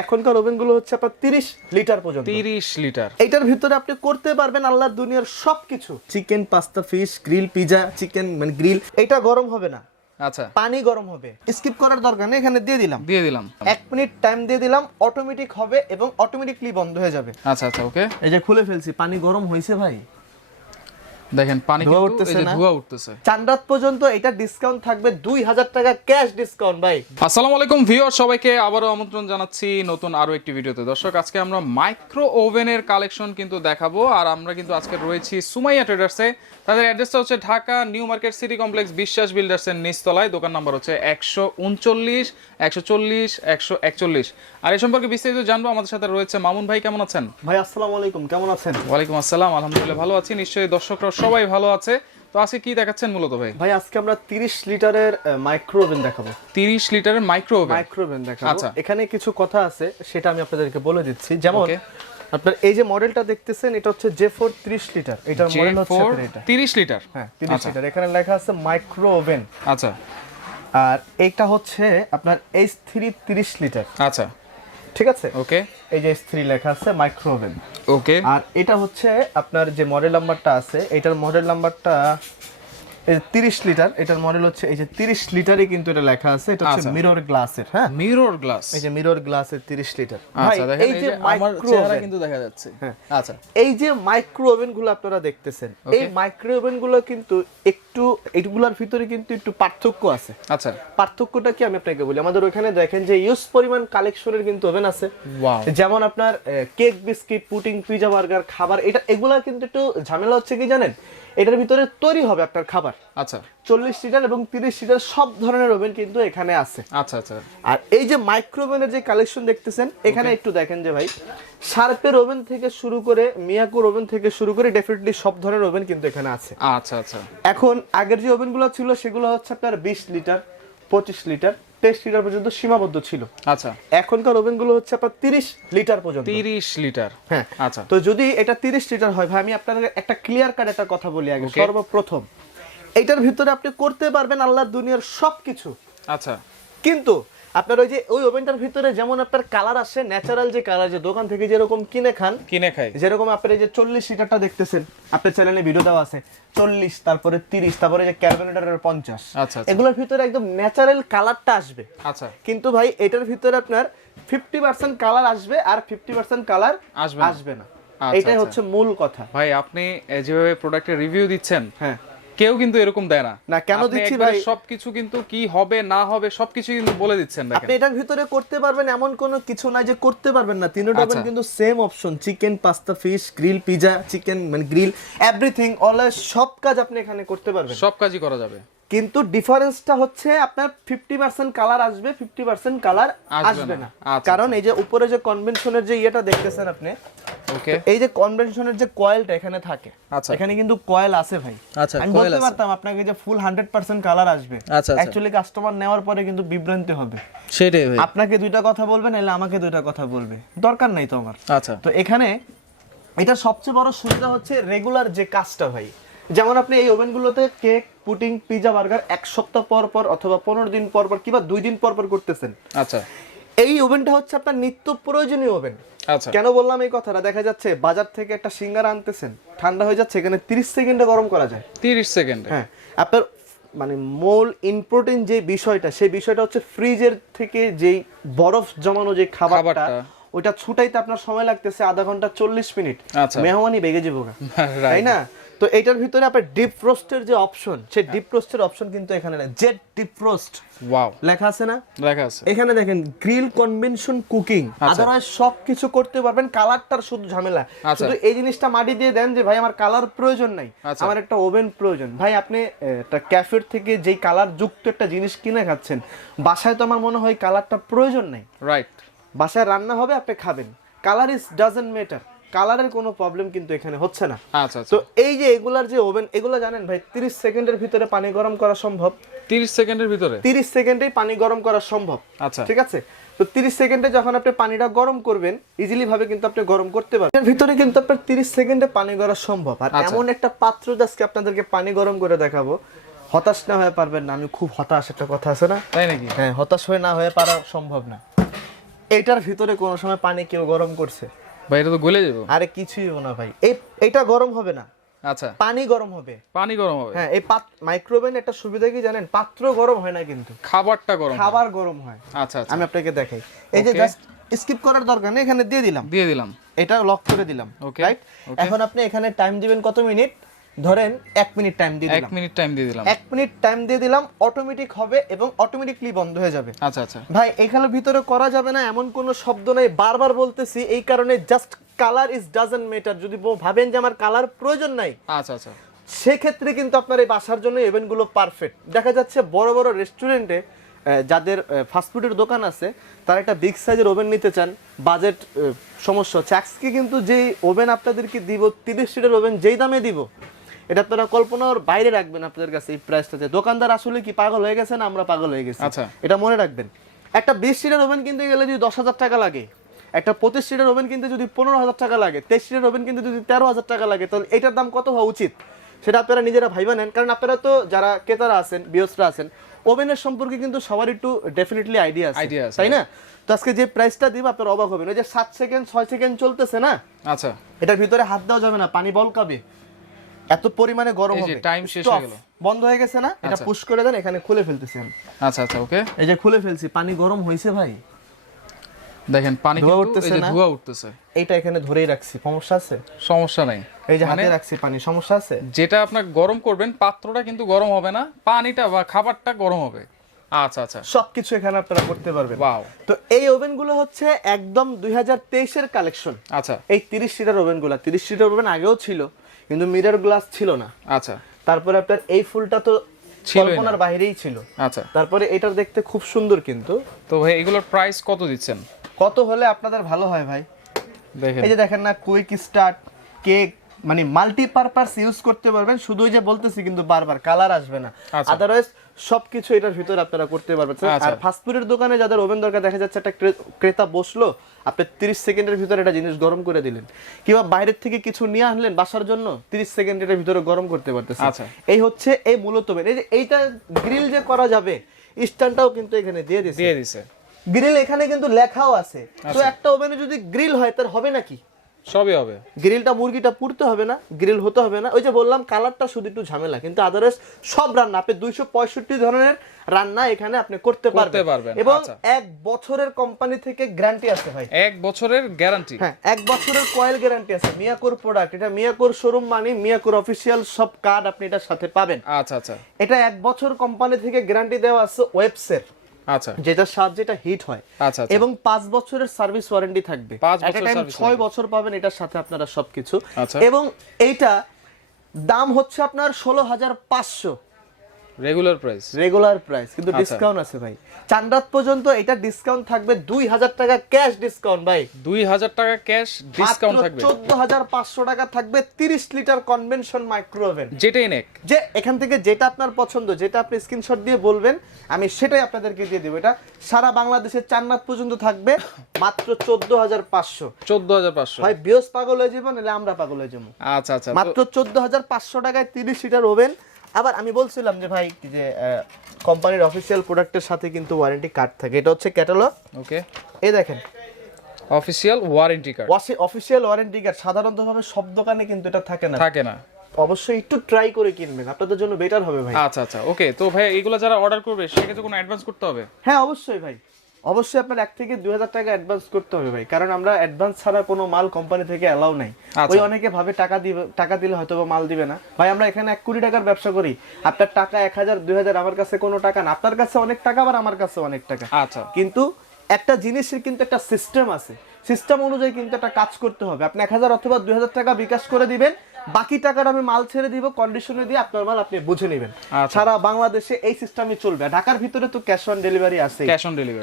এখনকার ওভেনগুলো হচ্ছে আপনার 30 লিটার পর্যন্ত। 30 লিটার। এটার ভিতরে আপনি করতে পারবেন আল্লাহর দুনিয়ার সবকিছু, chicken, pasta, fish, grill, pizza, chicken মানে গ্রিল। এটা গরম হবে না, আচ্ছা, পানি গরম হবে। স্কিপ করার দরকার নেই, এখানে দিয়ে দিলাম 1 মিনিট টাইম দিয়ে দিলাম, অটোমেটিক হবে এবং অটোমেটিকলি বন্ধ হয়ে যাবে। আচ্ছা আচ্ছা, ওকে। এই যে খুলে ফেলছি, পানি গরম হইছে ভাই, দেখেন পানি ধোঁয়া কিন্তু উঠতেছে এই যে না? ধোঁয়া উঠতেছে। চান্দাত পর্যন্ত এটা ডিসকাউন্ট থাকবে 2000 টাকা ক্যাশ ডিসকাউন্ট ভাই। আসসালামু আলাইকুম ভিউয়ার, সবাইকে আবারও আমন্ত্রণ জানাচ্ছি নতুন আরো একটি ভিডিওতে। দর্শক, আজকে আমরা মাইক্রো ওভেনের কালেকশন কিন্তু দেখাবো, আর আমরা কিন্তু আজকে রয়েছি সুমাইয়া ট্রেডার্সে। তাদের অ্যাড্রেসটা হচ্ছে Dhaka new market city complex, বিশ্বাস বিল্ডার্সের নিচতলায়। দোকান নাম্বার হচ্ছে 139, 140, 141। আর এই সম্পর্কে বিস্তারিত জানবো। আমাদের সাথে রয়েছে মামুন ভাই। কেমন আছেন ভাই? আসসালামু আলাইকুম, কেমন আছেন? ওয়ালাইকুম আসসালাম, আলহামদুলিল্লাহ ভালো আছি। নিশ্চয়ই দর্শকরা সবাই ভালো আছে। তো আজকে কি দেখাচ্ছেন মূলত ভাই? ভাই আজকে আমরা 30 লিটারের মাইক্রো ওভেন দেখাবো। 30 লিটারের মাইক্রো ওভেন দেখাবো। আচ্ছা, এখানে কিছু কথা আছে, সেটা আমি আপনাদেরকে বলে দিচ্ছি। যেমন আপনার এই যে মডেলটা দেখতেছেন, এটা হচ্ছে J4 30 লিটার। এটার মডেল হচ্ছে এটা 30 লিটার। হ্যাঁ 30 লিটার। এখানে লেখা আছে মাইক্রো ওভেন। আচ্ছা, আর এইটা হচ্ছে আপনার H3 30 লিটার। আচ্ছা, ঠিক আছে, ওকে। এই যে H3 লেখা আছে মাইক্রো ওভেন, ওকে। আর এটা হচ্ছে আপনার যে মডেল নাম্বারটা আছে, এটার মডেল নাম্বারটা 30 লিটার। এটার মডেল হচ্ছে এই যে 30 লিটারই কিন্তু এটা লেখা আছে। এটা হচ্ছে মিরর গ্লাসের। হ্যাঁ, মিরর গ্লাস। এই যে মিরর গ্লাসের 30 লিটার। আচ্ছা, দেখেন এই যে আমার চেহারা কিন্তু দেখা যাচ্ছে। হ্যাঁ, আচ্ছা, এই যে মাইক্রো ওভেন গুলো আপনারা দেখতেছেন, এই মাইক্রো ওভেন গুলো কিন্তু একটু এইগুলোর ভিতরে কিন্তু একটু পার্থক্য আছে। আচ্ছা, পার্থক্যটা কি আমি আপনাকে বলি। আমাদের ওখানে দেখেন যে ইউজ পরিমাণ কালেকশনের কিন্তু ওভেন আছে। ওয়াও। যেমন আপনার cake, biscuit, pudding, pizza, burger, খাবার, এগুলা কিন্তু একটু ঝামেলা হচ্ছে কি জানেন, এটার ভিতরে তৈরি হবে আপনার খাবার। আচ্ছা, 40 লিটার এবং 30 লিটার সব ধরনের ওভেন কিন্তু এখানে আছে। আচ্ছা, আচ্ছা। আর এই যে মাইক্রো ওভেনের যে কালেকশন দেখতেছেন, এখানে একটু দেখেন যে ভাই, শার্পের ওভেন থেকে শুরু করে মিয়াকোর ওভেন থেকে শুরু করে ডেফিনেটলি সব ধরনের ওভেন কিন্তু এখানে আছে। আচ্ছা, আচ্ছা। এখন আগের যে ওভেনগুলো ছিল সেগুলো হচ্ছে আপনার 20 লিটার, 25 লিটার, 23 লিটার পর্যন্ত সীমাবদ্ধ ছিল। আচ্ছা, এখনকার ওভেনগুলো হচ্ছে আপনার 30 লিটার পর্যন্ত। 30 লিটার। হ্যাঁ, আচ্ছা। তো যদি এটা 30 লিটার হয় ভাই, আমি আপনাদের একটা ক্লিয়ার কাট একটা কথা বলি আগে। সর্বপ্রথম এটার ভিতরে আপনি করতে পারবেন আল্লাহর দুনিয়ার সবকিছু। আচ্ছা, কিন্তু আপনার ওই ওভেনটার ভিতরে যেমন আপনার কালার আসে, ন্যাচারাল যে কালার, যে দোকান থেকে যেরকম কিনে খাই, যেরকম আপনার এই যে 40 লিটারটা দেখতেছেন, আপনার চ্যানেলে ভিডিও দেওয়া আছে 40, তারপরে 30, তারপরে যে ক্যার্বোনেটরের 50। আচ্ছা, এগুলোর ভিতরে একদম ন্যাচারাল কালারটা আসবে। আচ্ছা, কিন্তু ভাই এটার ভিতরে আপনার 50% কালার আসবে আর 50% কালার আসবে না। এটাই হচ্ছে মূল কথা। ভাই আপনি যেভাবে প্রোডাক্টের রিভিউ দিচ্ছেন, হ্যাঁ, কেউ কিন্তু এরকম দেয় না। না কেন দিচ্ছি ভাই, সবকিছু কিন্তু কি হবে না হবে সবকিছু কিন্তু বলে দিচ্ছেন। আপনি এটার ভিতরে করতে পারবেন এমন কোনো কিছু নাই যে করতে পারবেন না। তিনটা ওভেন কিন্তু same option, chicken, pasta, fish, grill, pizza, chicken মানে গ্রিল, এভরিথিং, অলওয়েজ সব কাজ আপনি এখানে করতে পারবেন, সব কাজই করা যাবে। কিন্তু ডিফারেন্সটা হচ্ছে আপনার 50% কালার আসবে, 50% কালার আসবে না। কারণ এই যে উপরে যে কনভেনশনের যে ইয়েটা দেখতেছেন আপনি, ওকে, এই যে কনভেনশনের যে কয়েলটা এখানে থাকে, এখানে কিন্তু কয়েল আছে ভাই। আমি বলতে পারতাম আপনাকে যে ফুল 100% কালার আসবে, অ্যাকচুয়ালি কাস্টমার নেওয়ার পরে কিন্তু বিভ্রান্তি হবে। সেটাই ভাই, আপনাকে দুইটা কথা বলবেন, নাহলে আমাকে দুইটা কথা বলবে, দরকার নাই তো আমার। আচ্ছা, তো এখানে এটা সবচেয়ে বড় সুবিধা হচ্ছে রেগুলার যে কাজটা ভাই। যেমন আপনি এই ওভেনগুলোতে কেক, পুডিং, পিজা, বার্গার 1 সপ্তাহ পর পর অথবা 15 দিন পর পর কিংবা 2 দিন পর পর করতেছেন। আচ্ছা, এই ওভেনটা হচ্ছে আপনার নিত্য প্রয়োজনীয় ওভেন। আচ্ছা, কেন বললাম এই কথাটা? দেখা যাচ্ছে বাজার থেকে একটা সিঙ্গারা আনতেছেন, ঠান্ডা হয়ে যাচ্ছে, এখানে 30 সেকেন্ডে গরম করা যায়। 30 সেকেন্ডে। হ্যাঁ, আপনার মানে মূল ইম্পর্টেন্ট যে বিষয়টা, সেই বিষয়টা হচ্ছে ফ্রিজের থেকে যেই বরফ জমানো যে খাবারটা, ওটা ছুটাইতে আপনার সময় লাগতেছে আধা ঘন্টা 40 মিনিট। মেহমানি বেগে যাবো, তাই না? তো এটার ভিতরে আপনার ডিপ রোস্টের যে অপশন, সেই ডিপ রোস্টের অপশন কিন্তু এখানে জেট ডিপ রোস্ট ওয়াও লেখা আছে না? লেখা আছে। এখানে দেখেন গ্রিল, কনভেনশন, কুকিং, আদারওয়াইজ সবকিছু করতে পারবেন। কালারটার শুধু ঝামেলা, শুধু এই জিনিসটা মাটি দিয়ে দেন যে ভাই আমার কালার প্রয়োজন নাই, আমার একটা ওভেন প্রয়োজন। ভাই আপনি একটা ক্যাফের থেকে যেই কালার যুক্ত একটা জিনিস কিনে খাচ্ছেন, বাসায় তো আমার মনে হয় কালারটা প্রয়োজন নাই। রাইট, বাসায় রান্না হবে, আপনি খাবেন, কালার ইজ ডাজন্ট ম্যাটার, কালারের কোনো প্রবলেম কিন্তু এখানে হচ্ছে না। আচ্ছা, তো এই যে এগুলার যে ওভেন, এগুলো জানেন ভাই 30 সেকেন্ডের ভিতরে পানি গরম করা সম্ভব। 30 সেকেন্ডের ভিতরে 30 সেকেন্ডেই পানি গরম করা সম্ভব। আচ্ছা, ঠিক আছে। তো 30 সেকেন্ডে যখন আপনি পানিটা গরম করবেন, ইজিলি ভাবে কিন্তু আপনি গরম করতে পারবেন। এর ভিতরে কিন্তু আপনার 30 সেকেন্ডে পানি করা সম্ভব। আর এমন একটা পাত্র আজকে আপনাদেরকে পানি গরম করে দেখাবো, হতাশ না হয়ে পারবেন না। আমি খুব হতাশ, একটা কথা আছে না, তাই নাকি? হ্যাঁ, হতাশ হয়ে না হয়ে পারা সম্ভব না। এটার ভিতরে কোনো সময় পানি কেউ গরম করছে? ভাই এটা তো গলে যাবে। আরে কিছুই না ভাই, এটা গরম হবে না। আচ্ছা, পানি গরম হবে। পানি গরম হবে। হ্যাঁ, এই মাইক্রোওভেন একটা সুবিধা কি জানেন, পাত্র গরম হয় না কিন্তু খাবারটা গরম, খাবার গরম হয়। আচ্ছা আচ্ছা, আমি আপনাকে দেখাই। এই যে জাস্ট স্কিপ করার দরকার নেই, এখানে দিয়ে দিলাম, এটা লক করে দিলাম, রাইট? এখন আপনি এখানে টাইম দিবেন কত মিনিট, ধরেন 1 মিনিট টাইম দিয়ে দিলাম, 1 মিনিট টাইম দিয়ে দিলাম, 1 মিনিট টাইম দিয়ে দিলাম, অটোমেটিক হবে এবং অটোমেটিকলি বন্ধ হয়ে যাবে। আচ্ছা আচ্ছা ভাই এখানে ভিতরে করা যাবে না এমন কোনো শব্দ নাই, বারবার বলতেছি এই কারণে, just colour is doesn't matter. যদি ভাবেন যে আমার কালার প্রয়োজন নাই, আচ্ছা আচ্ছা, সেক্ষেত্রে কিন্তু আপনার এই বাসার জন্য ইভেন্টগুলো পারফেক্ট। দেখা যাচ্ছে বড় বড় রেস্টুরেন্টে যাদের ফাস্টফুডের দোকান আছে, তারা একটা বিগ সাইজের ওভেন নিতে চান, বাজেট সমস্যা হচ্ছে। আজকে কিন্তু যেই ওভেন আপনাদেরকে দিব, 30 লিটার ওভেন যেই দামে দিব, এটা আপনারা কল্পনার বাইরে রাখবেন আপনাদের কাছে এই প্রাইসটাতে। দোকানদার আসলে কি পাগল হয়ে গেছে না আমরা পাগল হয়ে গেছি? আচ্ছা, এটা মনে রাখবেন। একটা 20 লিটার ওভেন কিনতে গেলে যদি 10,000 টাকা লাগে, একটা 25 লিটার ওভেন কিনতে যদি 15,000 টাকা লাগে, 23 লিটার ওভেন কিনতে যদি 13,000 টাকা লাগে, তাহলে এটার দাম কত হওয়া উচিত সেটা আপনারা নিজেরা ভাইবা নেন। কারণ আপনারা তো যারা ক্রেতারা আছেন, ভিউয়ার্সরা আছেন, ওভেনের সম্পর্কে কিন্তু সবার একটু ডেফিনেটলি আইডিয়া আছে, তাই না? তো আজকে যে প্রাইসটা দিব আপনারা অবাক হবেন। ওই যে 7 সেকেন্ড 6 সেকেন্ড চলতেছে না, আচ্ছা, এটার ভিতরে হাত দেওয়া যাবে না, পানি বলকাবে, এত পরিমাণে গরম হবে। টাইম শেষ হয়ে গেল, বন্ধ হয়ে গেছে না, এটা পুশ করে দেন, এখানে খুলে ফেলতেছি আমি। আচ্ছা আচ্ছা, ওকে, এই যে খুলে ফেলছি, পানি গরম হইছে ভাই, দেখেন পানি ধোঁয়া কিন্তু উঠতেছে এই যে না? ধোঁয়া উঠতেছে। এইটা এখানে ধরেই রাখছি, সমস্যা আছে? সমস্যা নাই, এই যে হাতে রাখছি পানি, সমস্যা আছে? যেটা আপনার গরম করবেন পাত্রটা কিন্তু গরম হবে না, পানিটা বা খাবারটা গরম হবে। আচ্ছা আচ্ছা, সবকিছু এখানে আপনারা করতে পারবেন। ওয়াও। তো এই ওভেনগুলো হচ্ছে একদম 2023 এর কালেকশন। আচ্ছা, এই 30 লিটার ওভেনগুলো, 30 লিটার ওভেন আগেও ছিল কিন্তু মিরর গ্লাস ছিল না। আচ্ছা, তারপরে আপনার এই ফুলটা তো কল্পনার বাইরেই ছিল। আচ্ছা, তারপরে এটার দেখতে খুব সুন্দর কিন্তু। তো ভাই এগুলোর প্রাইস কত দিচ্ছেন? কত হলে আপনাদের ভালো হয় ভাই? দেখেন, এই যে দেখেন না, কুইক স্টার্ট, কেক, মানে মাল্টিপারপাস ইউজ করতে পারবেন। শুধু ওই যে বলতেছি কিন্তু বারবার কালার আসবে না, আদারওয়াইজ সবকিছু এটার ভিতরে আপনারা করতে পারবেন। আর ফাস্টফুডের দোকানে যাদের ওভেন দরকার, দেখা যাচ্ছে একটা ক্রেতা বসলো, আপনি 30 সেকেন্ডের ভিতরে একটা জিনিস গরম করে দিলেন, কিংবা বাইরের থেকে কিছু নিয়ে আনলেন বাসার জন্য, 30 সেকেন্ডের ভিতরে গরম করতে পারতেছেন। আচ্ছা, এই হচ্ছে এই মূলত ওভেন। এই যে এইটা গ্রিল যে করা যাবে, স্ট্যান্ডটাও কিন্তু এখানে দিয়ে দিছে। গ্রিল এখানে কিন্তু লেখাও আছে। তো একটা ওভেনে যদি গ্রিল হয় তার হবে নাকি? সবই হবে। গ্রিলটা মুরগিটা পুড়তে হবে না, গ্রিল হতে হবে না। ওই যে বললাম কালারটা শুধু একটু ঝামেলা, কিন্তু আদারওয়াইজ সব রান্না আপনি 265 ধরনের রান্না এখানে আপনি করতে পারবেন। এবং 1 বছরের কোম্পানি থেকে গ্যারান্টি আছে ভাই, 1 বছরের গ্যারান্টি। হ্যাঁ, 1 বছরের কয়েল গ্যারান্টি আছে। মিয়াকোর প্রোডাক্ট, এটা মিয়াকোর শোরুম, মানে মিয়াকোর অফিশিয়াল সব কার্ড আপনি এটার সাথে পাবেন। আচ্ছা আচ্ছা, এটা 1 বছর কোম্পানি থেকে গ্যারান্টি দেওয়া আছে ওয়েবসের, আচ্ছা, যেটার সাহায্যে এটা হিট হয়। আচ্ছা, এবং 5 বছরের সার্ভিস ওয়ারেন্টি থাকবে, 5 একটা টাইম 6 বছর পাবেন এটার সাথে আপনারা সবকিছু। আচ্ছা, এবং এইটা দাম হচ্ছে আপনার 16,500 রেগুলার প্রাইস, কিন্তু ডিসকাউন্ট আছে ভাই। চাঁদরাত পর্যন্ত এটা ডিসকাউন্ট থাকবে, 2,000 টাকা ক্যাশ ডিসকাউন্ট ভাই, 2,000 টাকা ক্যাশ ডিসকাউন্ট থাকবে, 14,500 টাকা থাকবে 30 লিটার কনভেনশন মাইক্রোওভেন। যেটাই নেক, যে এখান থেকে যেটা আপনার পছন্দ, যেটা আপনি স্ক্রিনশট দিয়ে বলবেন, আমি সেটাই আপনাদেরকে দিয়ে দেব। এটা সারা বাংলাদেশে চাঁদরাত পর্যন্ত থাকবে মাত্র 14,500 ভাই। বিয়স পাগল হয়ে যাবেন, নাহলে আমরা পাগল হয়ে যাবো। আচ্ছা আচ্ছা, মাত্র 14,500 টাকায় 30 লিটার ওভেন। আবার আমি বলছিলাম যে ভাই, যে কোম্পানির অফিশিয়াল প্রোডাক্টের সাথে কিন্তু ওয়ারেন্টি কার্ড থাকে, এটা হচ্ছে ক্যাটালগ। ওকে, এই দেখেন official warranty card. Official warranty card সাধারণতভাবে সব দোকানে কিন্তু এটা থাকে না। অবশ্যই একটু ট্রাই করে কিনবেন, আপনাদের জন্য বেটার হবে ভাই। আচ্ছা আচ্ছা, ওকে। তো ভাই এগুলো যারা অর্ডার করবে সেক্ষেত্রে কোনো অ্যাডভান্স করতে হবে? হ্যাঁ অবশ্যই ভাই, অবশ্যই আপনার 1 থেকে 2,000 টাকা অ্যাডভান্স করতে হবে ভাই, কারণ আমরা অ্যাডভান্স ছাড়া কোনো মাল কোম্পানি থেকে অ্যালাউ নাই। ওই অনেকে ভাবে টাকা দিলে হয়তো মাল দিবে না। ভাই আমরা এখানে 1 কোটি টাকার ব্যবসা করি, আপনার টাকা 1,000 2,000 আমার কাছে কোনো টাকা না, আপনার কাছে অনেক টাকা, আবার আমার কাছে অনেক টাকা। আচ্ছা, কিন্তু একটা জিনিসের কিন্তু একটা সিস্টেম আছে, সিস্টেম অনুযায়ী কিন্তু একটা কাজ করতে হবে। আপনি 1,000 অথবা 2,000 টাকা বিকাশ করে দিবেন, বাকি টাকাটা আমি মাল ছেড়ে দিব কন্ডিশনে দিয়ে, আপনার মাল আপনি বুঝে নেবেন। সারা বাংলাদেশে এই সিস্টেমই চলবে। ঢাকার ভিতরে তো ক্যাশ অন ডেলিভারি আছে।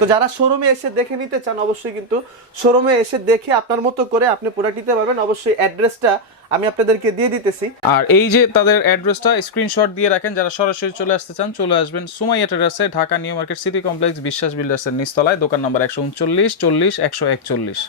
তো যারা শোরুমে এসে দেখে নিতে চান, অবশ্যই কিন্তু শোরুমে এসে দেখে আপনার মতো করে আপনি প্রোডাক্ট নিতে পারবেন। অবশ্যই অ্যাড্রেসটা আমি আপনাদেরকে দিয়ে দিতেছি। আর এই যে তাদের অ্যাড্রেসটা স্ক্রিনশট দিয়ে রাখেন, যারা সরাসরি চলে আসতে চান চলে আসবেন সুমাইয়া ট্রেডার্সে, Dhaka new market city complex, বিশ্বাস বিল্ডার্সের নিচতলায়, দোকান নাম্বার 139 40 141।